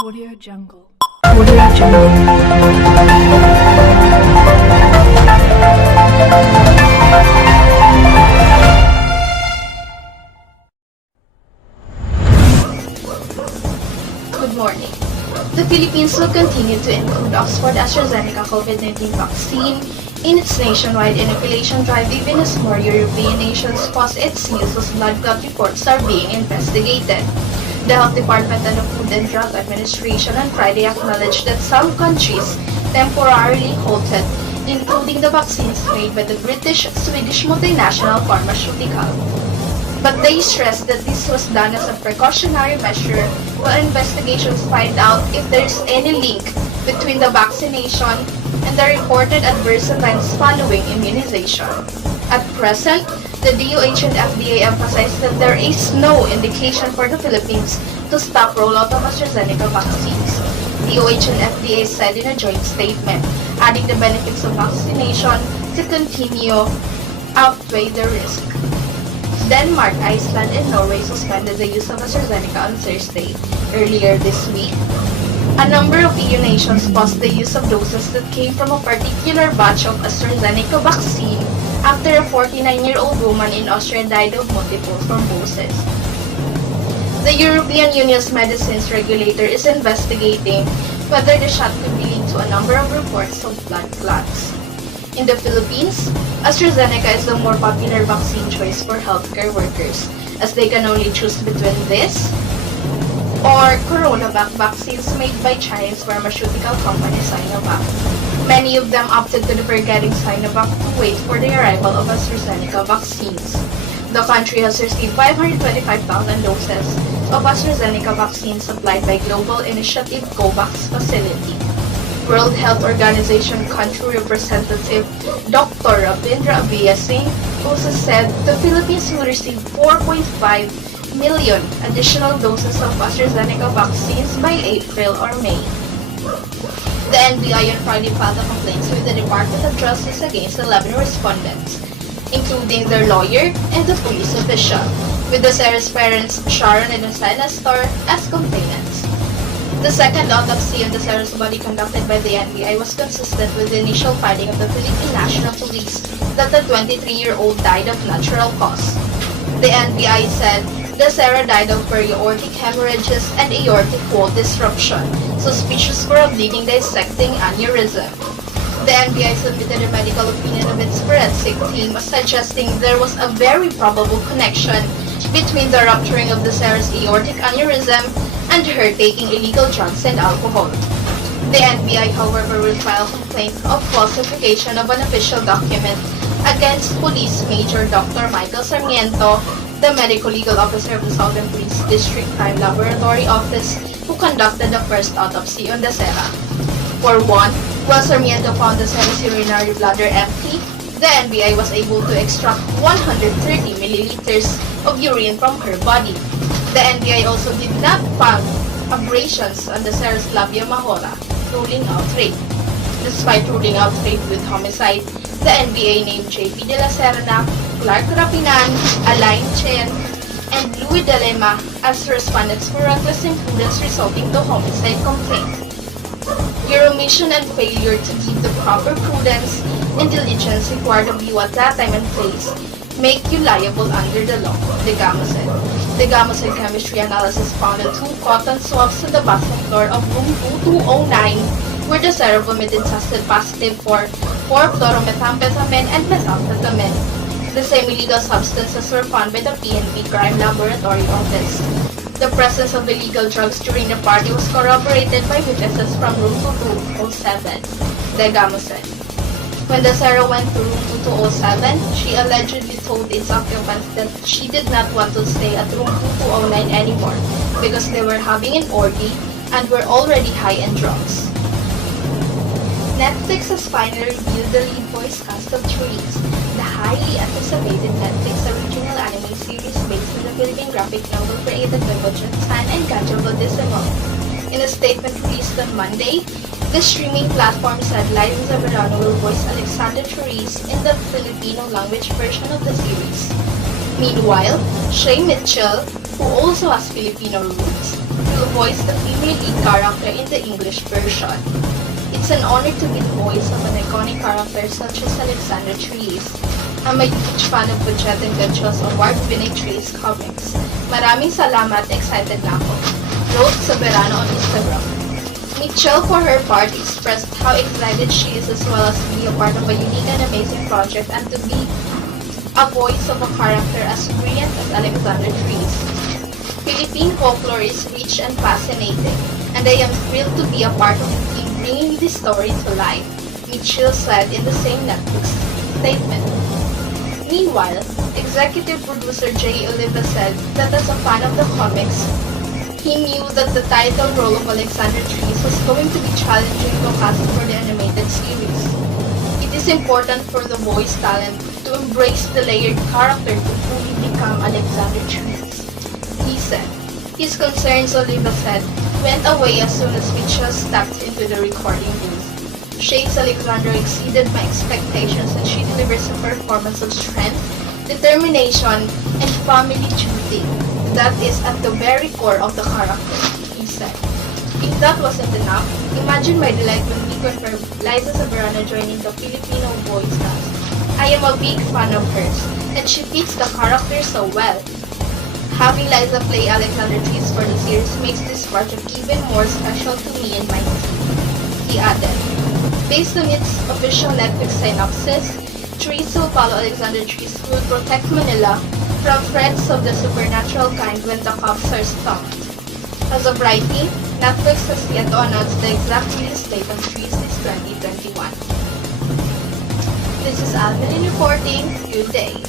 Audio Jungle. Audio Jungle. Good morning. The Philippines will continue to include Oxford AstraZeneca COVID-19 vaccine in its nationwide inoculation drive even as more European nations pause its use as blood clot reports are being investigated. The Health Department and the Food and Drug Administration on Friday acknowledged that some countries temporarily halted, including the vaccines made by the British-Swedish multinational pharmaceutical. But they stressed that this was done as a precautionary measure while investigations find out if there is any link between the vaccination and the reported adverse events following immunization. At present, the DOH and FDA emphasized that there is no indication for the Philippines to stop rollout of AstraZeneca vaccines. DOH and FDA said in a joint statement, adding the benefits of vaccination to continue outweigh the risk. Denmark, Iceland, and Norway suspended the use of AstraZeneca on Thursday. Earlier this week, a number of EU nations paused the use of doses that came from a particular batch of AstraZeneca vaccine after a 49-year-old woman in Austria died of multiple thrombosis. The European Union's medicines regulator is investigating whether the shot could be linked to a number of reports of blood clots. In the Philippines, AstraZeneca is the more popular vaccine choice for healthcare workers, as they can only choose between this or CoronaVac vaccines made by Chinese pharmaceutical company Sinovac. Many of them opted to defer getting Sinovac to wait for the arrival of AstraZeneca vaccines. The country has received 525,000 doses of AstraZeneca vaccine supplied by Global Initiative COVAX facility. World Health Organization country representative Dr. Rabindra Abiyasinghe also said the Philippines will receive 4.5 million additional doses of AstraZeneca vaccines by April or May. The NBI on Friday filed a complaint with the Department of Justice against 11 respondents, including their lawyer and the police official, with the Sarah's parents, Sharon and Hussein Astor, as complainants. The second autopsy on the Sarah's body conducted by the NBI was consistent with the initial finding of the Philippine National Police that the 23-year-old died of natural cause. The NBI said the Sarah died of periaortic hemorrhages and aortic wall disruption, suspicious for a bleeding dissecting aneurysm. The NBI submitted a medical opinion of its forensic team suggesting there was a very probable connection between the rupturing of the Sarah's aortic aneurysm and her taking illegal drugs and alcohol. The NBI, however, will file a complaint of falsification of an official document against Police Major Dr. Michael Sarmiento, the medical legal officer of the Southern Police District Crime Laboratory Office, who conducted the first autopsy on the Sarah. For one, while Sarmiento found the Sarah's urinary bladder empty, the NBI was able to extract 130 milliliters of urine from her body. The NBI also did not find abrasions on the Sarah's labia majora, ruling out rape. Despite ruling out rape with homicide, the NBI named J.P. De La Serna, Clark Rapinan, Alain Chen, and Louis De Lema as respondents for reckless imprudence resulting to homicide complaint. Your omission and failure to give the proper prudence and diligence required of you at that time and place make you liable under the law, Degamo said. Degamo said chemistry analysis found the 2 cotton swabs on the bathroom floor of room 2209 where the Sarah vomited tested positive for 4-fluoromethamphetamine and methamphetamine. The same illegal substances were found by the PNP Crime Laboratory Office. The presence of illegal drugs during the party was corroborated by witnesses from room 2207, Degamo said. When the Sarah went to room 2207, she allegedly told its occupants that she did not want to stay at room 2209 anymore because they were having an orgy and were already high on drugs. Netflix has finally revealed the lead voice cast of Trees, the highly anticipated Netflix original anime series based on the Philippine graphic novel created by Bojot San and Ganjo Baldissimo. In a statement released on Monday, the streaming platform said Liza Zamorano will voice Alexander Trees in the Filipino language version of the series. Meanwhile, Shay Mitchell, who also has Filipino roots, to voice the female lead character in the English version. It's an honor to be the voice of an iconic character such as Alexandra Therese. I'm a huge fan of Budget and Gachos award-winning Therese comics. Maraming salamat, excited na ako. Wrote Soberano on Instagram. Mitchell, for her part, expressed how excited she is as well as to be a part of a unique and amazing project and to be a voice of a character as brilliant as Alexandra Therese. Philippine folklore is rich and fascinating, and I am thrilled to be a part of the team bringing this story to life, Mitchell said in the same Netflix statement. Meanwhile, executive producer Jay Oliva said that as a fan of the comics, he knew that the title role of Alexandra Therese was going to be challenging to cast for the animated series. It is important for the voice talent to embrace the layered character to fully become Alexandra Therese, he said. His concerns, Oliva said, went away as soon as Mitchell stepped into the recording booth. Shay's Alexandra exceeded my expectations and she delivers a performance of strength, determination, and family duty that is at the very core of the character, he said. If that wasn't enough, imagine my delight when we confirmed Liza Soberano joining the Filipino voice cast. I am a big fan of hers, and she fits the character so well. Having Liza play Alexandra Therese for the series makes this project even more special to me and my team, he added. Based on its official Netflix synopsis, Therese will follow Alexandra Therese who will protect Manila from threats of the supernatural kind when the cops are stumped. As of writing, Netflix has yet to announce the exact release date of Therese this 2021. This is Alvin reporting. Good day.